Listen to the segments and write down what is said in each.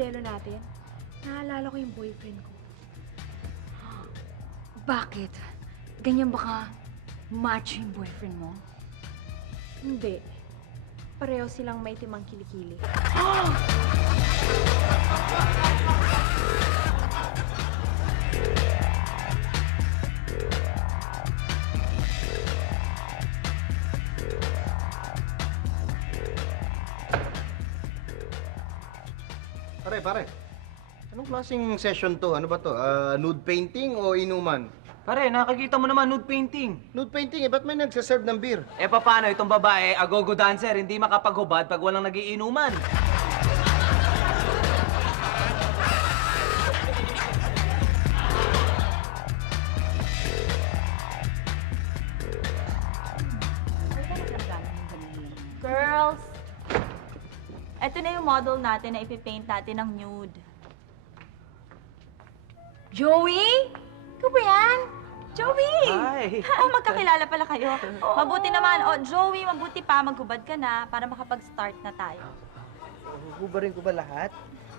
modelo natin, naalala ko yung boyfriend ko. Bakit? Ganyan baka macho yung boyfriend mo? Hindi. Pareho silang may timang kilikili. Pare. Anong klaseng session to? Ano ba to? Nude painting o inuman? Pare, nakakita mo naman nude painting. Nude painting ba't may nagsaserve ng beer? Eh paano itong babae, agogo dancer, hindi makapaghubad pag walang nagiinuman? Girls, eto na yung model natin na ipipaint natin ng nude. Joey? Ikaw ba yan? Joey! Hi! Magkakilala pala kayo. Mabuti naman. Joey, mabuti pa. Maghubad ka na para makapag-start na tayo. Hubarin ko ba lahat?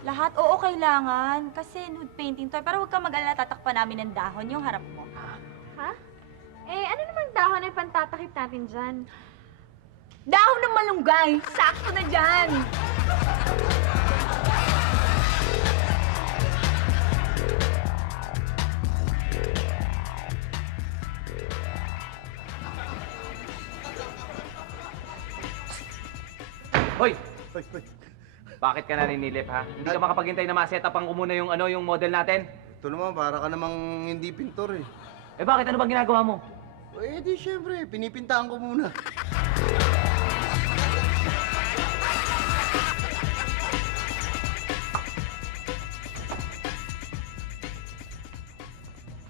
Lahat? Oo, kailangan. Kasi nude painting to. Pero huwag kang mag-alala, tatakpan namin ng dahon yung harap mo. Ha? Eh, ano namang dahon ay pantatakip natin dyan? Dahon ng malunggay! Sakto na dyan! Hoy! Hoy. Bakit ka naninilip, ha? Hindi ka makapaghintay na ma-set upan ko muna yung yung model natin? Ito naman, para ka namang hindi pintor eh. Eh bakit? Ano bang ginagawa mo? Eh di syempre, pinipintahan ko muna.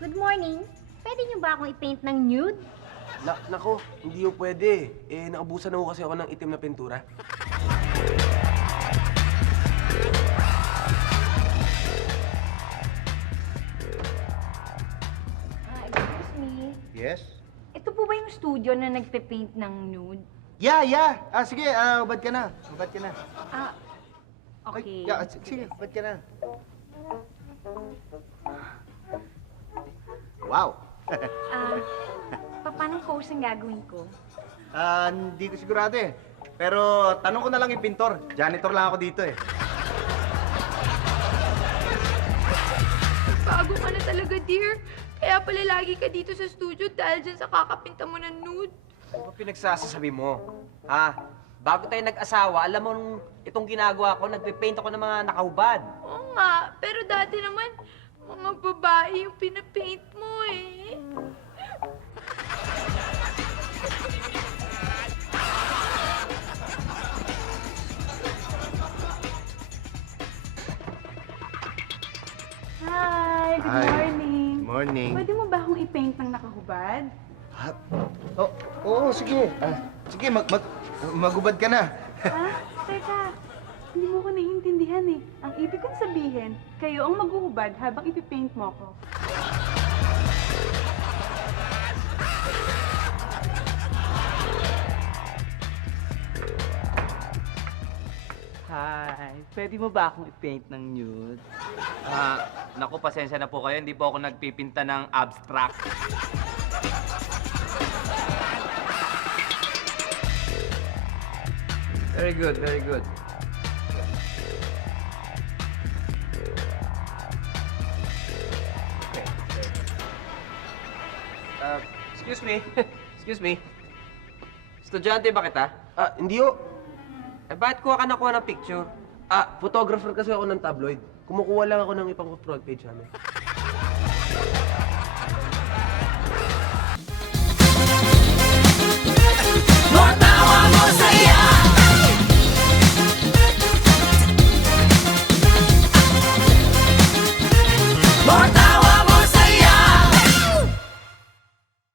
Good morning. Pwede niyo ba akong i-paint ng nude? Nako, hindi yung pwede. Eh, naubusan na ho kasi ako ng itim na pintura. Excuse me. Yes? Ito po ba yung studio na nagpe-paint ng nude? Yeah! Sige, ubad ka na. Ubad ka na. Ah, okay. Sige, ubad ka na. Wow! Paano pose ang gagawin ko? Hindi ko sigurado eh. Pero tanong ko na lang yung pintor. Janitor lang ako dito eh. Bago ka na talaga, dear. Kaya pala lagi ka dito sa studio dahil dyan sa kakapinta mo ng nude. Ano ba pinagsasasabi mo? Ha? Bago tayo nag-asawa, alam mo itong ginagawa ko, nagpe-paint ako ng mga nakahubad. Oo nga, pero dati naman, mga babae yung pinapaint mo eh. Hi, good Hi. morning. Morning. Pwede mo ba akong i-paint ng nakahubad? Oo, sige. Sige, magubad ka na. Teka, hindi mo ko naiintindihan eh. Ang ibig kong sabihin, kayo ang maghuhubad habang ipipaint mo ako. Hi! Pwede mo ba akong i-paint ng nude? Naku, pasensya na po kayo. Hindi po ako nagpipinta ng abstract. Very good, very good. Excuse me. Excuse me. Estudyante ba kita? Hindi ho. Eh, bakit kuha ka nakuha ng picture? Photographer kasi ako ng tabloid. Kumukuha lang ako ng ipang front page namin.